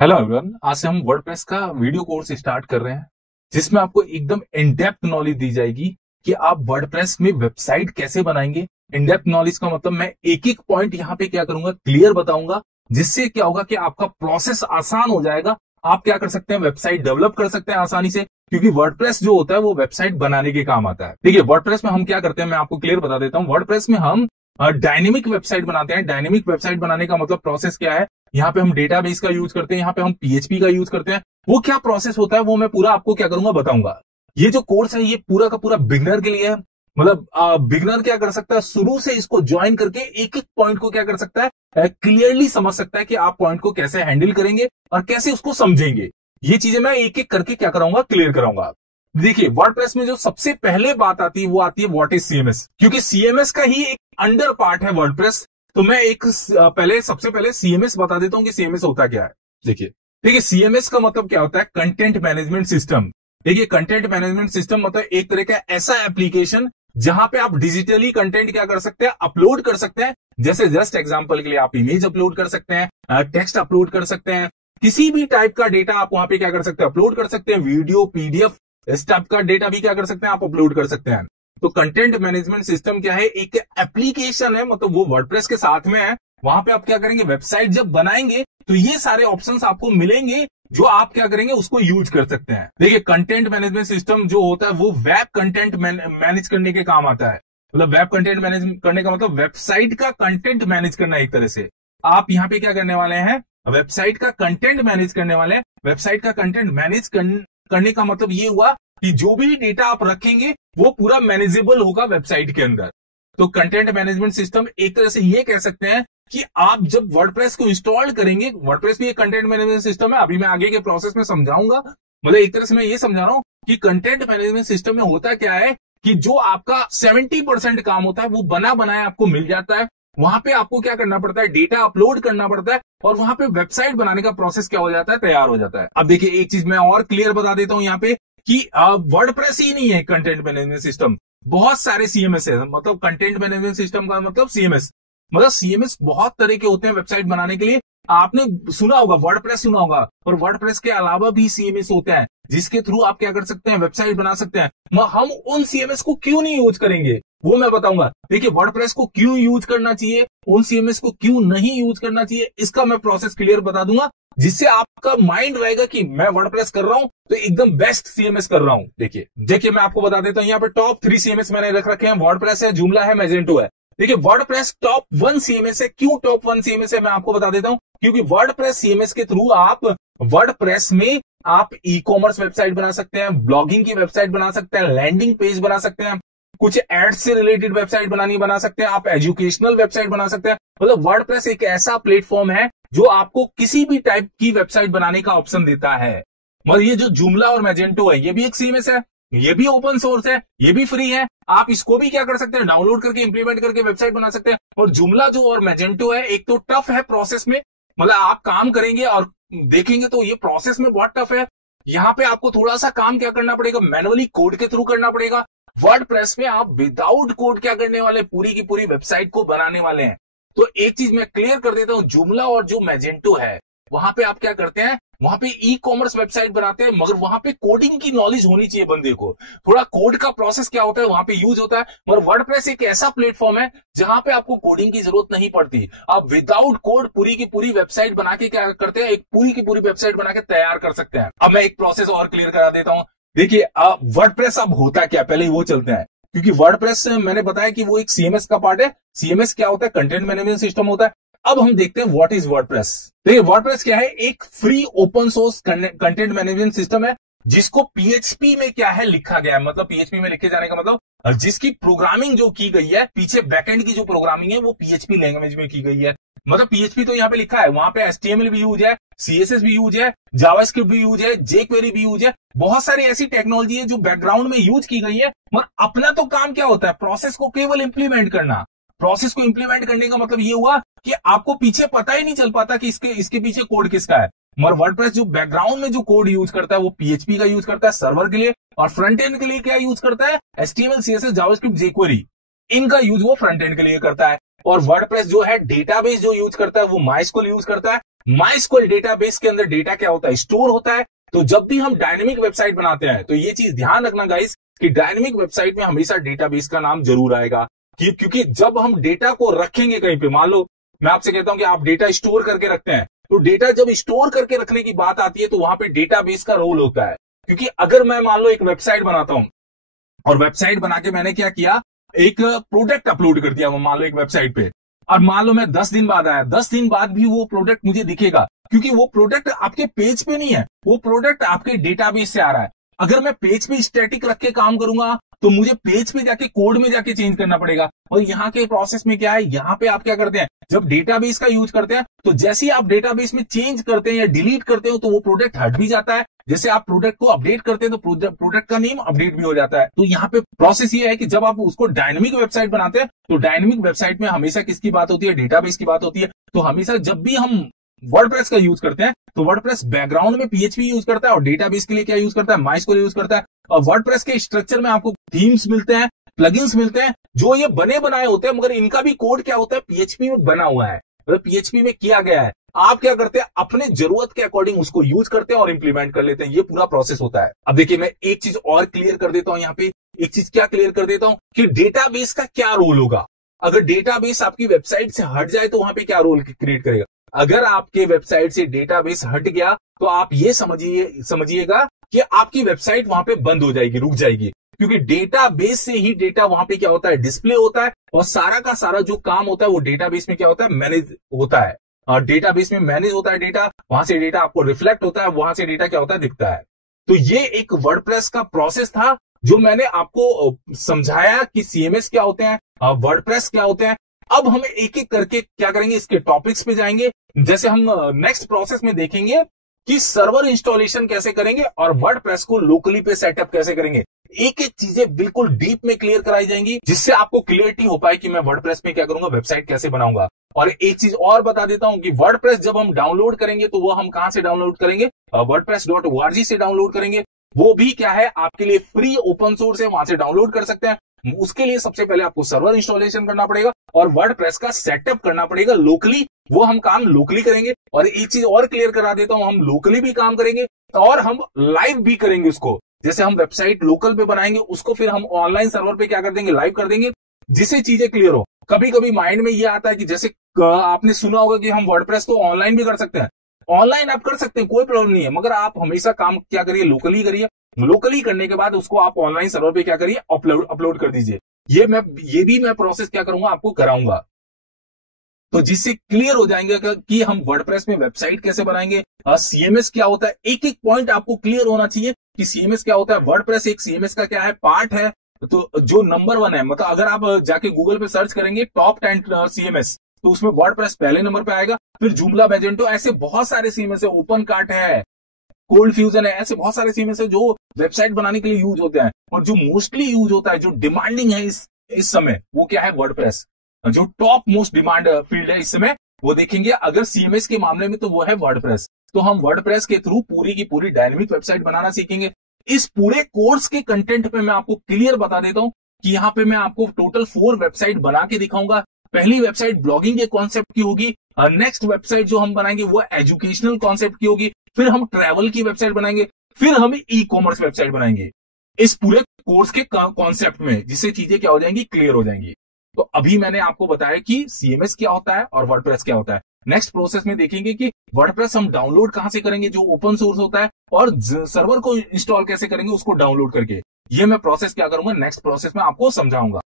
Hello everyone, आज से हम वर्डप्रेस का वीडियो कोर्स स्टार्ट कर रहे हैं जिसमें आपको एकदम इन डेप्थ नॉलेज दी जाएगी कि आप वर्डप्रेस में वेबसाइट कैसे बनाएंगे। इन डेप्थ नॉलेज का मतलब मैं एक एक पॉइंट यहाँ पे क्या करूंगा, क्लियर बताऊंगा, जिससे क्या होगा कि आपका प्रोसेस आसान हो जाएगा। आप क्या कर सकते हैं, वेबसाइट डेवलप कर सकते हैं आसानी से, क्योंकि वर्डप्रेस जो होता है वो वेबसाइट बनाने के काम आता है। देखिए, वर्डप्रेस में हम क्या करते हैं, मैं आपको क्लियर बता देता हूँ। वर्डप्रेस में हम डायनेमिक वेबसाइट बनाते हैं। डायनेमिक वेबसाइट बनाने का मतलब प्रोसेस क्या है, यहाँ पे हम डेटाबेस का यूज करते हैं, यहाँ पे हम पीएचपी का यूज करते हैं। वो क्या प्रोसेस होता है वो मैं पूरा आपको क्या करूंगा, बताऊंगा। ये जो कोर्स है ये पूरा का पूरा बिगनर के लिए है। मतलब बिगनर क्या कर सकता है, शुरू से इसको ज्वाइन करके एक एक पॉइंट को क्या कर सकता है, क्लियरली समझ सकता है कि आप पॉइंट को कैसे हैंडल करेंगे और कैसे उसको समझेंगे। ये चीजें मैं एक एक करके क्या कराऊंगा, क्लियर कराऊंगा। देखिए, वर्डप्रेस में जो सबसे पहले बात आती है वो आती है व्हाट इज सीएमएस, क्योंकि सीएमएस का ही एक अंडर पार्ट है वर्डप्रेस। तो मैं सबसे पहले सीएमएस बता देता हूं कि सीएमएस होता क्या है। देखिए सीएमएस का मतलब क्या होता है, कंटेंट मैनेजमेंट सिस्टम। देखिए, कंटेंट मैनेजमेंट सिस्टम मतलब एक तरह का ऐसा एप्लीकेशन जहां पे आप डिजिटली कंटेंट क्या कर सकते हैं, अपलोड कर सकते हैं। जैसे जस्ट एग्जांपल के लिए आप इमेज अपलोड कर सकते हैं, टेक्स्ट अपलोड कर सकते हैं, किसी भी टाइप का डेटा आप वहां पे क्या कर सकते हैं, अपलोड कर सकते हैं। वीडियो, पीडीएफ, इस टाइप का डेटा भी क्या कर सकते हैं, आप अपलोड कर सकते हैं। तो कंटेंट मैनेजमेंट सिस्टम क्या है, एक एप्लीकेशन है, मतलब वो वर्डप्रेस के साथ में है। वहां पे आप क्या करेंगे, वेबसाइट जब बनाएंगे तो ये सारे ऑप्शंस आपको मिलेंगे जो आप क्या करेंगे, उसको यूज कर सकते हैं। देखिए, कंटेंट मैनेजमेंट सिस्टम जो होता है वो वेब कंटेंट मैनेज करने के काम आता है। मतलब वेब कंटेंट मैनेज करने का मतलब वेबसाइट का कंटेंट मैनेज करना। एक तरह से आप यहाँ पे क्या करने वाले हैं, वेबसाइट का कंटेंट मैनेज करने वाले हैं। वेबसाइट का कंटेंट मैनेज करने का मतलब ये हुआ कि जो भी डेटा आप रखेंगे वो पूरा मैनेजेबल होगा वेबसाइट के अंदर। तो कंटेंट मैनेजमेंट सिस्टम एक तरह से ये कह सकते हैं कि आप जब वर्डप्रेस को इंस्टॉल करेंगे, वर्डप्रेस भी एक कंटेंट मैनेजमेंट सिस्टम है, अभी मैं आगे के प्रोसेस में समझाऊंगा। मतलब एक तरह से मैं ये समझा रहा हूं कि कंटेंट मैनेजमेंट सिस्टम में होता क्या है कि जो आपका 70% काम होता है वो बना बनाया आपको मिल जाता है। वहां पे आपको क्या करना पड़ता है, डेटा अपलोड करना पड़ता है, और वहां पे वेबसाइट बनाने का प्रोसेस क्या हो जाता है, तैयार हो जाता है। अब देखिए, एक चीज मैं और क्लियर बता देता हूं यहाँ पे कि वर्डप्रेस ही नहीं है कंटेंट मैनेजमेंट सिस्टम, बहुत सारे सीएमएस है। मतलब कंटेंट मैनेजमेंट सिस्टम का मतलब सीएमएस, मतलब सीएमएस बहुत तरह के होते हैं वेबसाइट बनाने के लिए। आपने सुना होगा, वर्डप्रेस सुना होगा, और वर्डप्रेस के अलावा भी सीएमएस होते हैं जिसके थ्रू आप क्या कर सकते हैं, वेबसाइट बना सकते हैं। हम उन सीएमएस को क्यों नहीं यूज करेंगे वो मैं बताऊंगा। देखिए, वर्डप्रेस को क्यों यूज करना चाहिए, उन सीएमएस को क्यों नहीं यूज करना चाहिए, इसका मैं प्रोसेस क्लियर बता दूंगा, जिससे आपका माइंड रहेगा कि मैं वर्डप्रेस कर रहा हूं तो एकदम बेस्ट सीएमएस कर रहा हूं। देखिए मैं आपको बता देता हूं, यहाँ पे टॉप 3 सीएमएस मैंने रख रखे हैं। वर्डप्रेस है, जूमला है, मैजेंटो है। देखिए, वर्डप्रेस टॉप 1 सीएमएस है। क्यों टॉप 1 सीएमएस है मैं आपको बता देता हूं, क्योंकि वर्डप्रेस सीएमएस के थ्रू आप वर्डप्रेस में आप ई कॉमर्स वेबसाइट बना सकते हैं, ब्लॉगिंग की वेबसाइट बना सकते हैं, लैंडिंग पेज बना सकते हैं, कुछ एड्स से रिलेटेड वेबसाइट बना सकते हैं, आप एजुकेशनल वेबसाइट बना सकते हैं। मतलब वर्डप्रेस एक ऐसा प्लेटफॉर्म है जो आपको किसी भी टाइप की वेबसाइट बनाने का ऑप्शन देता है। मतलब ये जो जूमला और मैजेंटो है ये भी एक सीएमएस है, ये भी ओपन सोर्स है, ये भी फ्री है। आप इसको भी क्या कर सकते हैं, डाउनलोड करके इंप्लीमेंट करके वेबसाइट बना सकते हैं। और जूमला जो और मैजेंटो है, एक तो टफ है प्रोसेस में, मतलब आप काम करेंगे और देखेंगे तो ये प्रोसेस में बहुत टफ है। यहाँ पे आपको थोड़ा सा काम क्या करना पड़ेगा, मैनुअली कोड के थ्रू करना पड़ेगा। वर्डप्रेस में आप विदाउट कोड क्या करने वाले, पूरी की पूरी वेबसाइट को बनाने वाले हैं। तो एक चीज मैं क्लियर कर देता हूं, जूमला और जो मैजेंटो है वहां पे आप क्या करते हैं, वहां पे ई कॉमर्स वेबसाइट बनाते हैं, मगर वहां पे कोडिंग की नॉलेज होनी चाहिए बंदे को। थोड़ा कोड का प्रोसेस क्या होता है वहां पे यूज होता है। मगर वर्डप्रेस एक ऐसा प्लेटफॉर्म है जहां पे आपको कोडिंग की जरूरत नहीं पड़ती। आप विदाउट कोड पूरी की पूरी वेबसाइट बना के क्या करते हैं, एक पूरी की पूरी वेबसाइट बना के तैयार कर सकते हैं। अब मैं एक प्रोसेस और क्लियर करा देता हूं। देखिए, वर्डप्रेस अब होता क्या, पहले वो चलते हैं, क्योंकि वर्डप्रेस मैंने बताया कि वो एक सीएमएस का पार्ट है। सीएमएस क्या होता है, कंटेंट मैनेजमेंट सिस्टम होता है। अब हम देखते हैं व्हाट इज वर्डप्रेस। देखिए, वर्डप्रेस क्या है, एक free open source content management system है जिसको पीएचपी में क्या है लिखा गया है। मतलब पीएचपी में लिखे जाने का मतलब जिसकी प्रोग्रामिंग जो की गई है, पीछे बैकएंड की जो प्रोग्रामिंग है वो पीएचपी लैंग्वेज में की गई है। मतलब पीएचपी तो यहाँ पे लिखा है, वहां पे एचटीएमएल भी यूज है, सीएसएस भी यूज है, जावास्क्रिप्ट भी यूज है, जेक्वेरी भी यूज है। बहुत सारी ऐसी टेक्नोलॉजी है जो बैकग्राउंड में यूज की गई है। मगर अपना तो काम क्या होता है, प्रोसेस को केवल इंप्लीमेंट करना। प्रोसेस को इंप्लीमेंट करने का मतलब ये हुआ कि आपको पीछे पता ही नहीं चल पाता कि इसके पीछे कोड किसका है। मगर वर्डप्रेस जो बैकग्राउंड में जो कोड यूज करता है वो पीएचपी का यूज करता है सर्वर के लिए, और फ्रंट एंड के लिए क्या यूज करता है, एचटीएमएल, सीएसएस, जावास्क्रिप्ट, जेक्वेरी, इनका यूज वो फ्रंट एंड के लिए करता है। और वर्डप्रेस जो है डेटाबेस जो यूज करता है वो माइस्क्यूएल यूज करता है। MySQL डेटाबेस के अंदर डेटा क्या होता है, स्टोर होता है। तो जब भी हम डायनेमिक वेबसाइट बनाते हैं तो ये चीज ध्यान रखना गाइस कि डायनेमिक वेबसाइट में हमेशा डेटाबेस का नाम जरूर आएगा, क्योंकि जब हम डेटा को रखेंगे कहीं पे, मान लो मैं आपसे कहता हूं कि आप डेटा स्टोर करके रखते हैं, तो डेटा जब स्टोर करके रखने की बात आती है तो वहां पे डेटाबेस का रोल होता है। क्योंकि अगर मैं मान लो एक वेबसाइट बनाता हूं और वेबसाइट बना के मैंने क्या किया, एक प्रोडक्ट अपलोड कर दिया मान लो एक वेबसाइट पे, और मान लो मैं 10 दिन बाद आया, 10 दिन बाद भी वो प्रोडक्ट मुझे दिखेगा, क्योंकि वो प्रोडक्ट आपके पेज पे नहीं है, वो प्रोडक्ट आपके डेटाबेस से आ रहा है। अगर मैं पेज पे स्टैटिक रख के काम करूंगा तो मुझे पेज पे जाके कोड में जाके चेंज करना पड़ेगा। और यहाँ के प्रोसेस में क्या है, यहाँ पे आप क्या करते हैं, जब डेटाबेस का यूज करते हैं तो जैसे ही आप डेटाबेस में चेंज करते हैं या डिलीट करते हो तो वो प्रोडक्ट हट भी जाता है। जैसे आप प्रोडक्ट को अपडेट करते हैं तो प्रोडक्ट का नेम अपडेट भी हो जाता है। तो यहाँ पे प्रोसेस ये है कि जब आप उसको डायनेमिक वेबसाइट बनाते हैं तो डायनेमिक वेबसाइट में हमेशा किसकी बात होती है, डेटाबेस की बात होती है। तो हमेशा जब भी हम वर्डप्रेस का यूज करते हैं तो वर्डप्रेस बैकग्राउंड में PHP यूज करता है और डेटाबेस के लिए क्या यूज करता है, MySQL यूज करता है। और वर्डप्रेस के स्ट्रक्चर में आपको थीम्स मिलते हैं, प्लगइन्स मिलते हैं, जो ये बने बनाए होते हैं, मगर इनका भी कोड क्या होता है, PHP में बना हुआ है, मतलब PHP में किया गया है। आप क्या करते हैं, अपने जरूरत के अकॉर्डिंग उसको यूज करते हैं और इंप्लीमेंट कर लेते हैं। ये पूरा प्रोसेस होता है। अब देखिए मैं एक चीज और क्लियर कर देता हूं, यहाँ पे एक चीज क्या क्लियर कर देता हूं कि डेटाबेस का क्या रोल होगा। अगर डेटाबेस आपकी वेबसाइट से हट जाए तो वहां पे क्या रोल क्रिएट करेगा। अगर आपके वेबसाइट से डेटाबेस हट गया तो आप ये समझिएगा कि आपकी वेबसाइट वहां पे बंद हो जाएगी, रुक जाएगी, क्योंकि डेटाबेस से ही डेटा वहां पे क्या होता है, डिस्प्ले होता है, और सारा का सारा जो काम होता है वो डेटाबेस में क्या होता है, मैनेज होता है। और डेटाबेस में मैनेज होता है डेटा, वहां से डेटा आपको रिफ्लेक्ट होता है, वहां से डेटा क्या होता है, दिखता है। तो ये एक वर्डप्रेस का प्रोसेस था जो मैंने आपको समझाया कि CMS क्या होते हैं, वर्डप्रेस क्या होते हैं। अब हम एक एक करके क्या करेंगे, इसके टॉपिक्स पे जाएंगे। जैसे हम नेक्स्ट प्रोसेस में देखेंगे कि सर्वर इंस्टॉलेशन कैसे करेंगे और वर्डप्रेस को लोकली पे सेटअप कैसे करेंगे। एक एक चीजें बिल्कुल डीप में क्लियर कराई जाएंगी, जिससे आपको क्लियरिटी हो पाए कि मैं वर्डप्रेस में क्या करूंगा, वेबसाइट कैसे बनाऊंगा। और एक चीज और बता देता हूं कि वर्डप्रेस जब हम डाउनलोड करेंगे तो वो हम कहां से डाउनलोड करेंगे, wordpress.org से डाउनलोड करेंगे। वो भी क्या है, आपके लिए फ्री ओपन सोर्स है, वहां से डाउनलोड कर सकते हैं। उसके लिए सबसे पहले आपको सर्वर इंस्टॉलेशन करना पड़ेगा और वर्डप्रेस का सेटअप करना पड़ेगा लोकली। वो हम काम लोकली करेंगे। और एक चीज और क्लियर करा देता हूं, हम लोकली भी काम करेंगे और हम लाइव भी करेंगे उसको। जैसे हम वेबसाइट लोकल पे बनाएंगे, उसको फिर हम ऑनलाइन सर्वर पे क्या कर देंगे, लाइव कर देंगे, जिससे चीजें क्लियर हो। कभी कभी माइंड में ये आता है कि जैसे आपने सुना होगा कि हम वर्डप्रेस तो ऑनलाइन भी कर सकते हैं। ऑनलाइन आप कर सकते हैं, कोई प्रॉब्लम नहीं है, मगर आप हमेशा काम क्या करिए, लोकली करिए। लोकली करने के बाद उसको आप ऑनलाइन सर्वर पे क्या करिए, अपलोड कर दीजिए। ये भी मैं प्रोसेस क्या करूंगा, आपको कराऊंगा, तो जिससे क्लियर हो जाएंगे कि हम वर्डप्रेस में वेबसाइट कैसे बनाएंगे, CMS क्या होता है। एक एक पॉइंट आपको क्लियर होना चाहिए कि CMS क्या होता है। वर्डप्रेस एक CMS का क्या है, पार्ट है। तो जो नंबर 1 है, मतलब अगर आप जाके गूगल पे सर्च करेंगे टॉप 10 CMS, तो उसमें वर्डप्रेस पहले नंबर पे आएगा, फिर जूमला, मैजेंटो, ऐसे बहुत सारे CMS है, ओपन कार्ट है, कोल्ड फ्यूजन है, ऐसे बहुत सारे CMS है जो वेबसाइट बनाने के लिए यूज होते हैं। और जो मोस्टली यूज होता है, जो डिमांडिंग है इस समय, वो क्या है, वर्डप्रेस। जो टॉप मोस्ट डिमांड फील्ड है इस समय, वो देखेंगे अगर CMS के मामले में, तो वो है वर्डप्रेस। तो हम वर्डप्रेस के थ्रू पूरी की पूरी डायनेमिक वेबसाइट बनाना सीखेंगे। इस पूरे कोर्स के कंटेंट पे मैं आपको क्लियर बता देता हूं कि यहाँ पे मैं आपको टोटल 4 वेबसाइट बना के दिखाऊंगा। पहली वेबसाइट ब्लॉगिंग के कॉन्सेप्ट की होगी, नेक्स्ट वेबसाइट जो हम बनाएंगे वो एजुकेशनल कॉन्सेप्ट की होगी, फिर हम ट्रैवल की वेबसाइट बनाएंगे, फिर हम ई-कॉमर्स वेबसाइट बनाएंगे इस पूरे कोर्स के कॉन्सेप्ट में, जिससे चीजें क्या हो जाएंगी, क्लियर हो जाएंगी। तो अभी मैंने आपको बताया कि CMS क्या होता है और वर्डप्रेस क्या होता है। नेक्स्ट प्रोसेस में देखेंगे कि वर्डप्रेस हम डाउनलोड कहां से करेंगे, जो ओपन सोर्स होता है, और सर्वर को इंस्टॉल कैसे करेंगे, उसको डाउनलोड करके। ये मैं प्रोसेस क्या करूंगा, नेक्स्ट प्रोसेस में आपको समझाऊंगा।